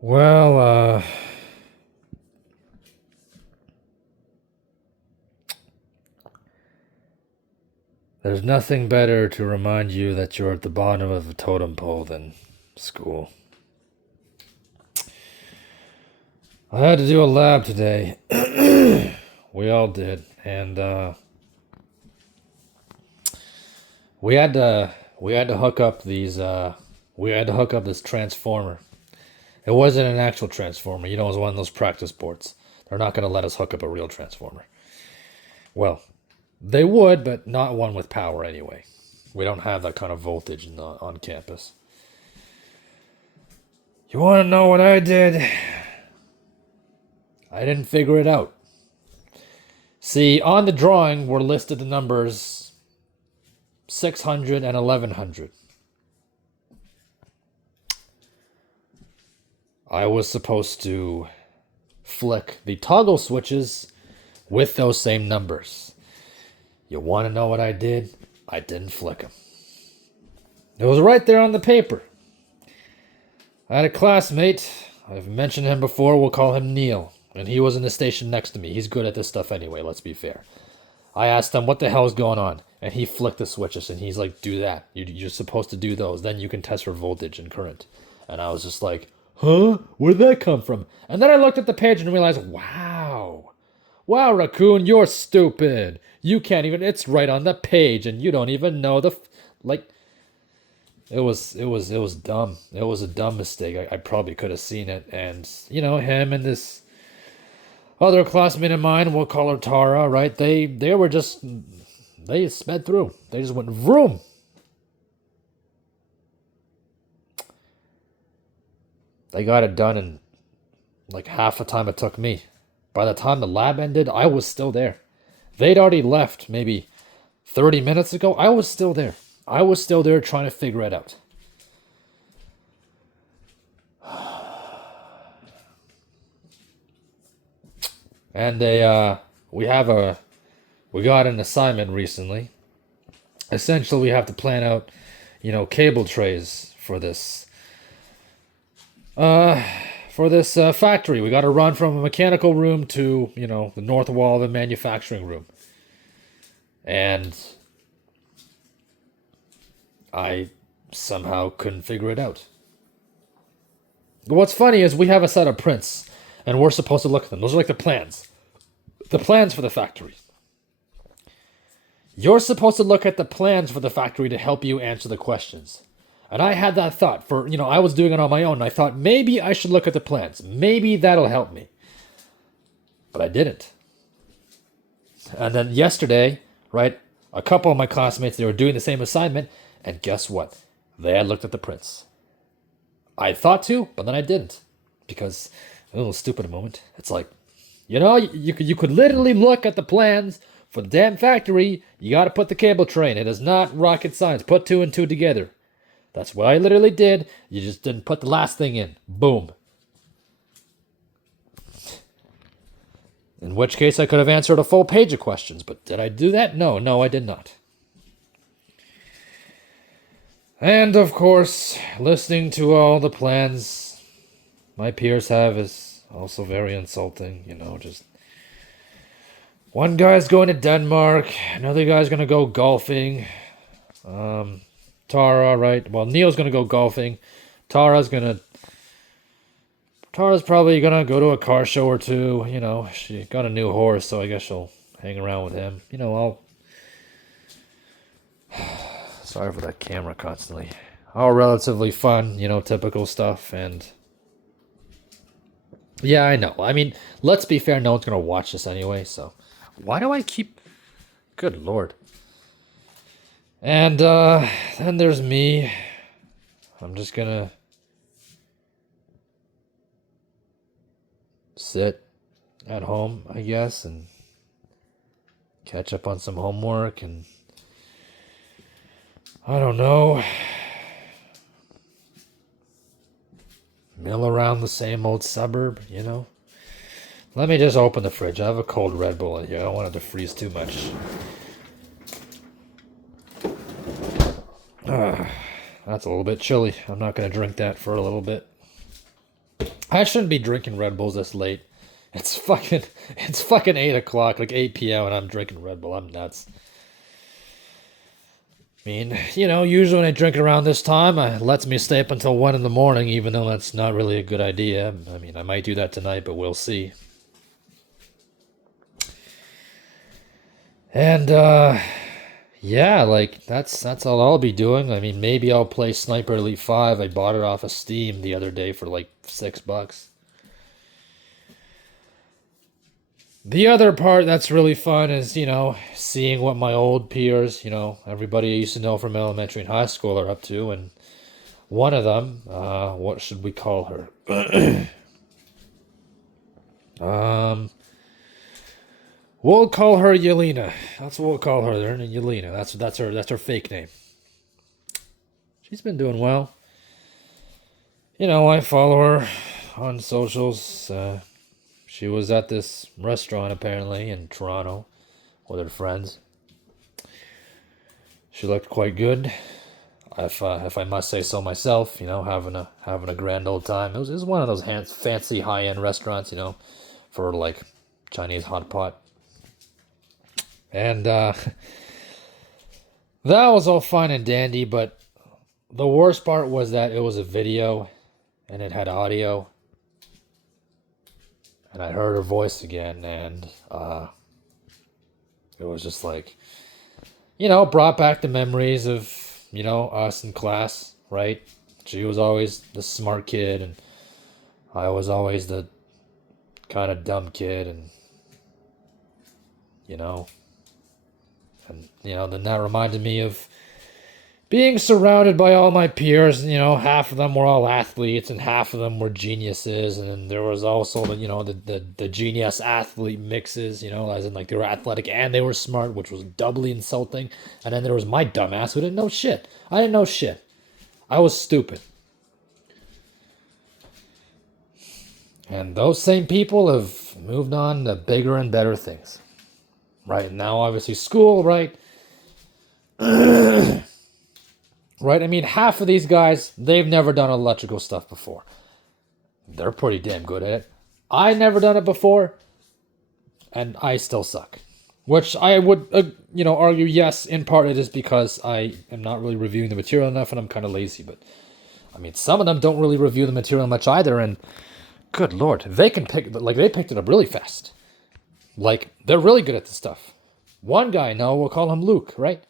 Well, there's nothing better to remind you that you're at the bottom of a totem pole than school. I had to do a lab today. We all did, and we had to hook up this transformer. It wasn't an actual transformer. It was one of those practice boards. They're not going to let us hook up a real transformer. Well, they would, but not one with power anyway. We don't have that kind of voltage on campus. You want to know what I did? I didn't figure it out. See, on the drawing were listed the numbers 600 and 1100. I was supposed to flick the toggle switches with those same numbers. You want to know what I did? I didn't flick them. It was right there on the paper. I had a classmate, I've mentioned him before, we'll call him Neil, and he was in the station next to me. He's good at this stuff anyway, let's be fair. I asked him what the hell's going on, and he flicked the switches, and he's like, do that. You're supposed to do those, then you can test for voltage and current. And I was just like, huh? Where'd that come from? And then I looked at the page and realized, wow. Wow, Raccoon, you're stupid. You can't even, it's right on the page, and you don't even know it was dumb. It was a dumb mistake. I probably could have seen it. And, him and this other classmate of mine, we'll call her Tara, right? They sped through. They just went vroom. They got it done in like half the time it took me. By the time the lab ended, I was still there. They'd already left maybe 30 minutes ago. I was still there. I was still there trying to figure it out. And we got an assignment recently. Essentially, we have to plan out, cable trays for this factory. We got to run from a mechanical room to, the north wall of a manufacturing room. And I somehow couldn't figure it out. What's funny is we have a set of prints, and we're supposed to look at them. Those are like the plans. The plans for the factory. You're supposed to look at the plans for the factory to help you answer the questions. And I had that thought I was doing it on my own. And I thought maybe I should look at the plans. Maybe that'll help me. But I didn't. And then yesterday, right, a couple of my classmates, they were doing the same assignment. And guess what? They had looked at the prints. I thought to, but then I didn't. Because a little stupid moment. It's like, you could literally look at the plans for the damn factory. You got to put the cable tray in. It is not rocket science. Put two and two together. That's what I literally did. You just didn't put the last thing in. Boom. In which case I could have answered a full page of questions. But did I do that? No, I did not. And of course, listening to all the plans my peers have is also very insulting. Just one guy's going to Denmark, another guy's going to go golfing. Tara, right? Well, Neil's going to go golfing. Tara's probably going to go to a car show or two. She got a new horse, so I guess she'll hang around with him. Sorry for that camera constantly. All relatively fun, typical stuff. And yeah, I know. I mean, let's be fair. No one's going to watch this anyway, so why do I keep... Good Lord. And then there's me. I'm just gonna sit at home, I guess, and catch up on some homework, and I don't know, mill around the same old suburb. Let me just open the fridge. I have a cold Red Bull in here. I don't want it to freeze too much. That's a little bit chilly. I'm not going to drink that for a little bit. I shouldn't be drinking Red Bulls this late. It's fucking 8 o'clock, like 8 p.m. and I'm drinking Red Bull. I'm nuts. I mean, usually when I drink around this time, it lets me stay up until 1 in the morning, even though that's not really a good idea. I mean, I might do that tonight, but we'll see. And, yeah, like, that's all I'll be doing. I mean, maybe I'll play Sniper Elite 5. I bought it off of Steam the other day for like $6. The other part that's really fun is, seeing what my old peers, everybody I used to know from elementary and high school are up to. And one of them, what should we call her? We'll call her Yelena. That's what we'll call her there, Yelena. That's her fake name. She's been doing well. I follow her on socials. She was at this restaurant apparently in Toronto with her friends. She looked quite good, if I must say so myself. Having a grand old time. It was one of those fancy high end restaurants, for like Chinese hot pot. And that was all fine and dandy, but the worst part was that it was a video and it had audio. And I heard her voice again, and it was just like, brought back the memories of, us in class, right? She was always the smart kid, and I was always the kind of dumb kid, and, then that reminded me of being surrounded by all my peers. Half of them were all athletes and half of them were geniuses, and then there was also the genius athlete mixes, as in like they were athletic and they were smart, which was doubly insulting. And then there was my dumbass who didn't know shit. I didn't know shit. I was stupid. And those same people have moved on to bigger and better things. Right now, obviously, school, right? Right? I mean, half of these guys, they've never done electrical stuff before. They're pretty damn good at it. I never done it before, and I still suck. Which I would, argue, yes, in part it is because I am not really reviewing the material enough and I'm kind of lazy. But, I mean, some of them don't really review the material much either, and good lord, they picked it up really fast. Like, they're really good at this stuff. One guy, we'll call him Luke, right?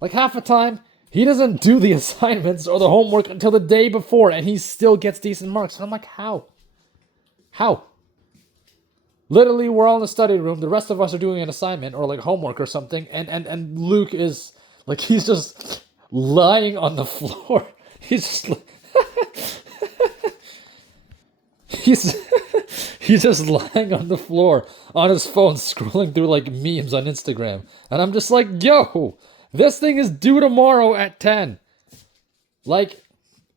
Like, half the time, he doesn't do the assignments or the homework until the day before, and he still gets decent marks. And I'm like, how? How? Literally, we're all in the study room. The rest of us are doing an assignment or like homework or something, and Luke is like, he's just lying on the floor. He's just he's just lying on the floor on his phone, scrolling through like memes on Instagram, and I'm just like, yo. This thing is due tomorrow at 10. Like,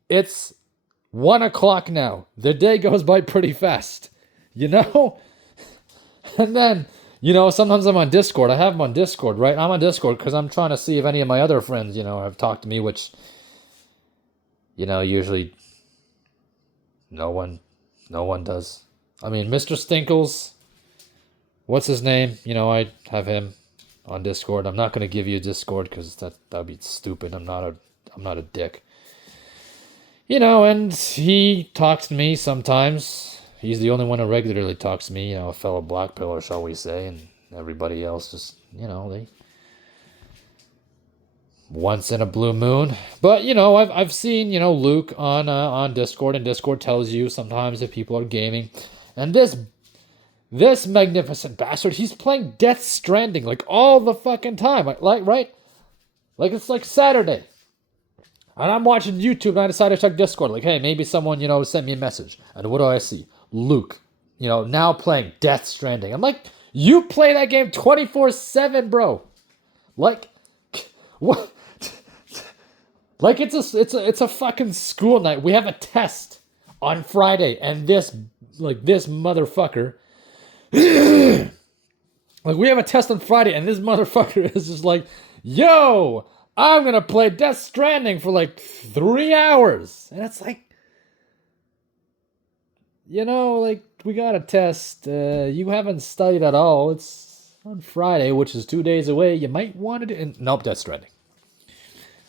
it's 1 o'clock now. The day goes by pretty fast. And then, sometimes I'm on Discord. I have them on Discord, right? I'm on Discord because I'm trying to see if any of my other friends, have talked to me, which, usually no one does. I mean, Mr. Stinkles, what's his name? I have him on Discord. I'm not going to give you Discord because that'd be stupid. I'm not a dick. And he talks to me sometimes. He's the only one who regularly talks to me, a fellow black pillar, shall we say, and everybody else just, they once in a blue moon. But, I've seen, Luke on Discord, and Discord tells you sometimes if people are gaming. And this magnificent bastard, he's playing Death Stranding, like, all the fucking time. Like, right? Like, it's like Saturday. And I'm watching YouTube, and I decide to check Discord. Like, hey, maybe someone, sent me a message. And what do I see? Luke, now playing Death Stranding. I'm like, you play that game 24/7, bro. Like, what? Like, it's a fucking school night. We have a test on Friday, and this motherfucker... like, we have a test on Friday, and this motherfucker is just like, yo, I'm gonna play Death Stranding for like 3 hours. And it's like, like, we got a test. You haven't studied at all. It's on Friday, which is 2 days away. You might want to do. And nope, Death Stranding.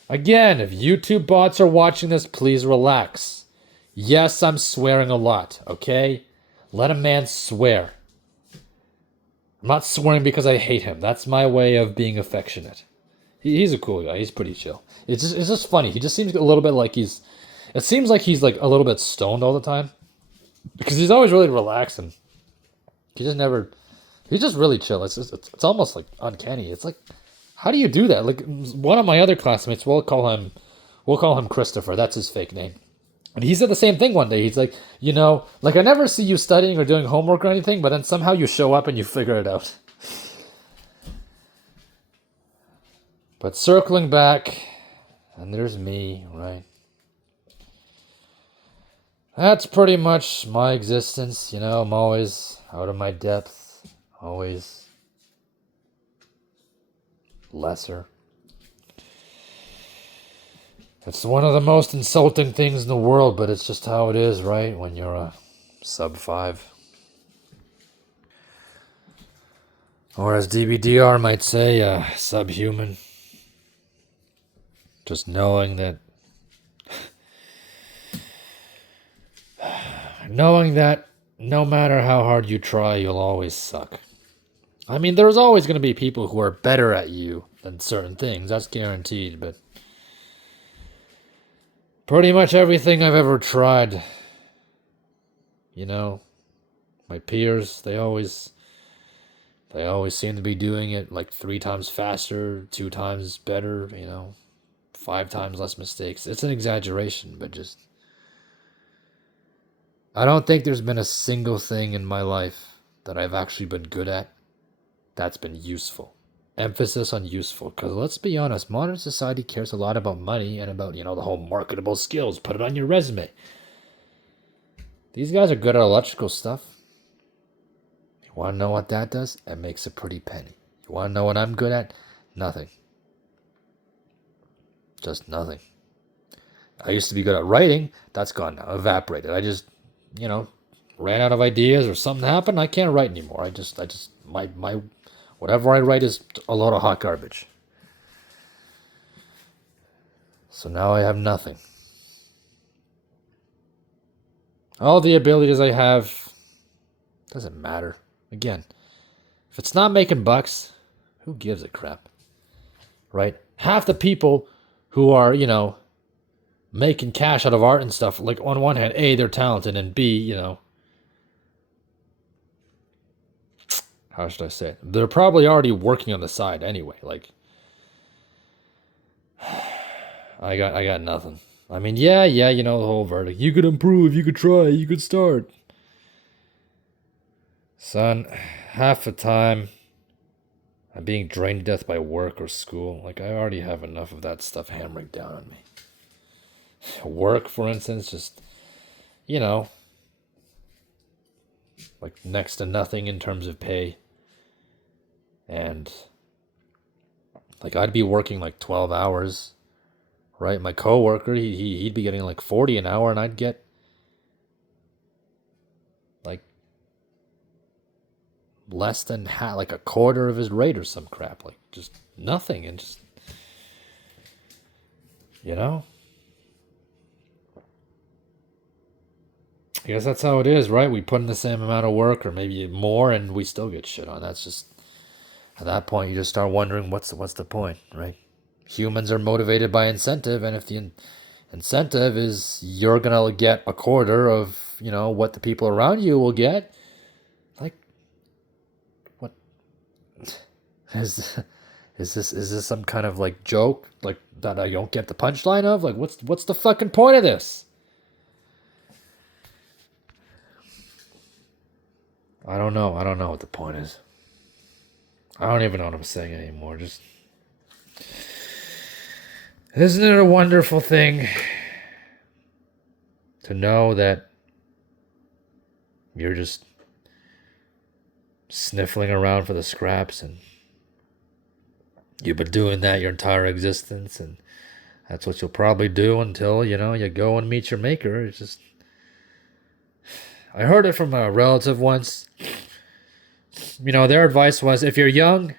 Again, if YouTube bots are watching this, please relax. Yes, I'm swearing a lot, okay? Let a man swear. I'm not swearing because I hate him. That's my way of being affectionate. He's a cool guy. He's pretty chill. It's just funny. He just seems a little bit like he's. It seems like he's like a little bit stoned all the time because he's always really relaxed and he just never. He's just really chill. It's almost like uncanny. It's like, how do you do that? Like one of my other classmates, we'll call him Christopher. That's his fake name. And he said the same thing one day. He's like, like I never see you studying or doing homework or anything, but then somehow you show up and you figure it out. But circling back, and there's me, right? That's pretty much my existence, I'm always out of my depth, always lesser. It's one of the most insulting things in the world, but it's just how it is, right? When you're a sub 5. Or as DBDR might say, subhuman. Just knowing that no matter how hard you try, you'll always suck. I mean, there's always going to be people who are better at you than certain things. That's guaranteed, but pretty much everything I've ever tried, my peers, they always seem to be doing it like 3 times faster, 2 times better, 5 times less mistakes. It's an exaggeration, but just I don't think there's been a single thing in my life that I've actually been good at that's been useful. Emphasis on useful, because let's be honest, modern society cares a lot about money and about, the whole marketable skills. Put it on your resume. These guys are good at electrical stuff. You want to know what that does? It makes a pretty penny. You want to know what I'm good at? Nothing. Just nothing. I used to be good at writing. That's gone now. Evaporated. I just, ran out of ideas or something happened. I can't write anymore. My whatever I write is a lot of hot garbage. So now I have nothing. All the abilities I have doesn't matter. Again, if it's not making bucks, who gives a crap? Right? Half the people who are, making cash out of art and stuff, like on one hand, A, they're talented, and B, how should I say it? They're probably already working on the side anyway. Like, I got nothing. I mean, yeah, the whole verdict. You could improve, you could try, you could start. Son, half the time, I'm being drained to death by work or school. Like, I already have enough of that stuff hammering down on me. Work, for instance, just, like next to nothing in terms of pay. And, like, I'd be working like 12 hours, right? My coworker, he'd be getting like 40 an hour, and I'd get like less than like a quarter of his rate or some crap. Like, just nothing. And just, I guess that's how it is, right? We put in the same amount of work or maybe more and we still get shit on. That's just, at that point, you just start wondering what's the point, right? Humans are motivated by incentive, and if the incentive is you're going to get a quarter of, what the people around you will get, like, what? Is this some kind of like joke, like that I don't get the punchline of? Like, what's the fucking point of this? I don't know what the point is. I don't even know what I'm saying anymore. Just, isn't it a wonderful thing to know that you're just sniffling around for the scraps, and you've been doing that your entire existence, and that's what you'll probably do until, you go and meet your maker. It's just, I heard it from a relative once. You know, their advice was if you're young,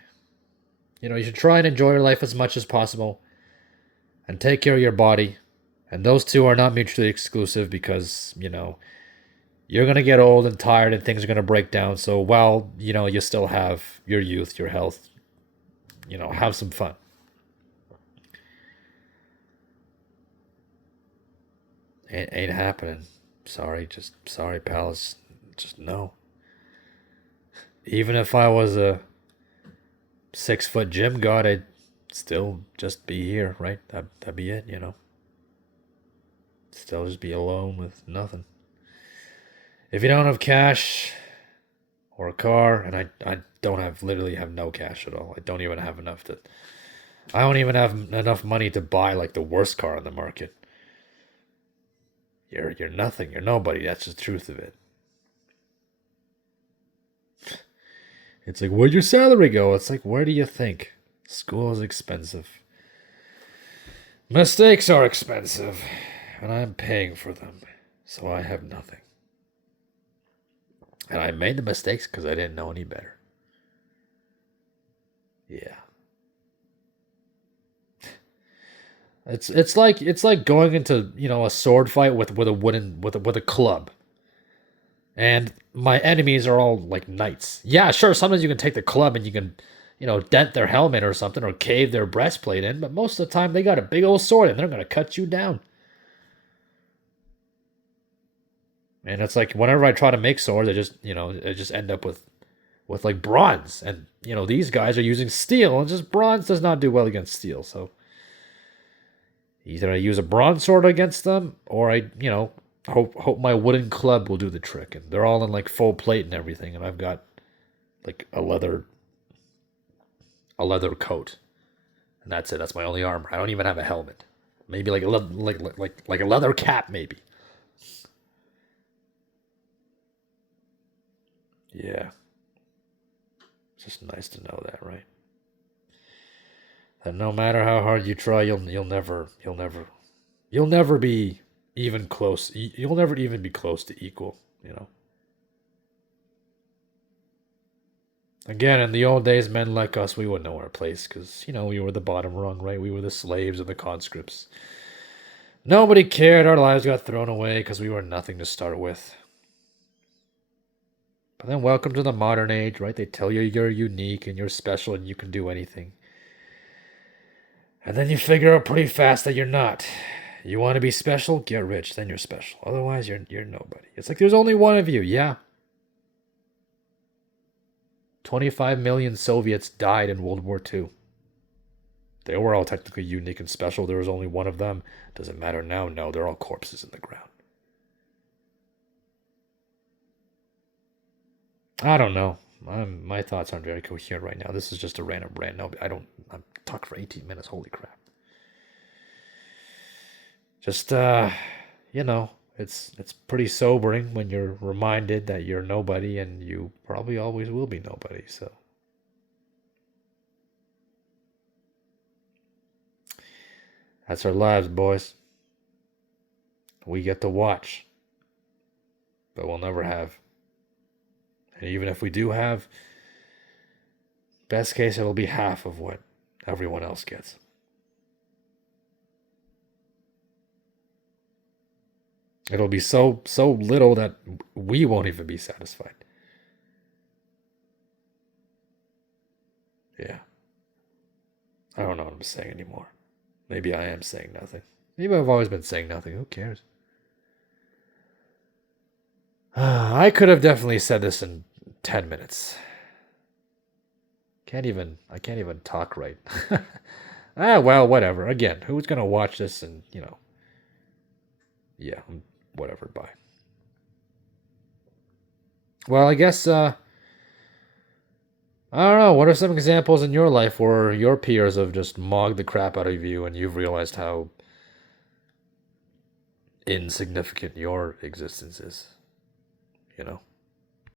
you know, you should try and enjoy your life as much as possible and take care of your body. And those two are not mutually exclusive because, you know, you're going to get old and tired and things are going to break down. So while, you know, you still have your youth, your health, you know, have some fun. Ain't happening. Sorry, just sorry, pals. Just no. Even if I was a 6 foot gym god, I'd still just be here, right? That'd be it, you know. Still just be alone with nothing. If you don't have cash or a car, and I don't have literally have no cash at all. I don't even have enough to. I don't even have enough money to buy like the worst car on the market. You're nothing. You're nobody. That's the truth of it. It's like, where'd your salary go? It's like, where do you think? School is expensive. Mistakes are expensive, and I'm paying for them, so I have nothing. And I made the mistakes because I didn't know any better. Yeah. It's like going into, you know, a sword fight with a wooden with a club. And my enemies are all like knights. Yeah, sure, sometimes you can take the club and you can, you know, dent their helmet or something or cave their breastplate in, but most of the time they got a big old sword and they're going to cut you down. And it's like whenever I try to make swords, I just end up with like bronze. And, you know, these guys are using steel and just bronze does not do well against steel. So either I use a bronze sword against them or I, you know, hope my wooden club will do the trick. And they're all in like full plate and everything, and I've got like a leather coat, and that's it. That's my only armor. I don't even have a helmet. Maybe like like a leather cap, maybe. Yeah, it's just nice to know that, right? That no matter how hard you try, you'll never be even close. You'll never even be close to equal. You know. Again, in the old days, men like us, we wouldn't know our place because, you know, we were the bottom rung, right? We were the slaves and the conscripts. Nobody cared. Our lives got thrown away because we were nothing to start with. But then, welcome to the modern age, right? They tell you you're unique and you're special and you can do anything. And then you figure out pretty fast that you're not. You want to be special? Get rich, then you're special. Otherwise, you're nobody. It's like there's only one of you. Yeah. 25 million Soviets died in World War II. They were all technically unique and special. There was only one of them. Does it matter now? No, they're all corpses in the ground. I don't know. My thoughts aren't very coherent right now. This is just a random rant. No, I'm talking for 18 minutes. Holy crap. Just, you know, it's pretty sobering when you're reminded that you're nobody and you probably always will be nobody. So that's our lives, boys. We get to watch, but we'll never have. And even if we do have, best case, it'll be half of what everyone else gets. It'll be so little that we won't even be satisfied. Yeah. I don't know what I'm saying anymore. Maybe I am saying nothing. Maybe I've always been saying nothing. Who cares? I could have definitely said this in 10 minutes. I can't even talk right. Well, whatever. Again, who's going to watch this and, you know, yeah, whatever, bye. Well, I guess, I don't know. What are some examples in your life where your peers have just mogged the crap out of you and you've realized how insignificant your existence is? You know?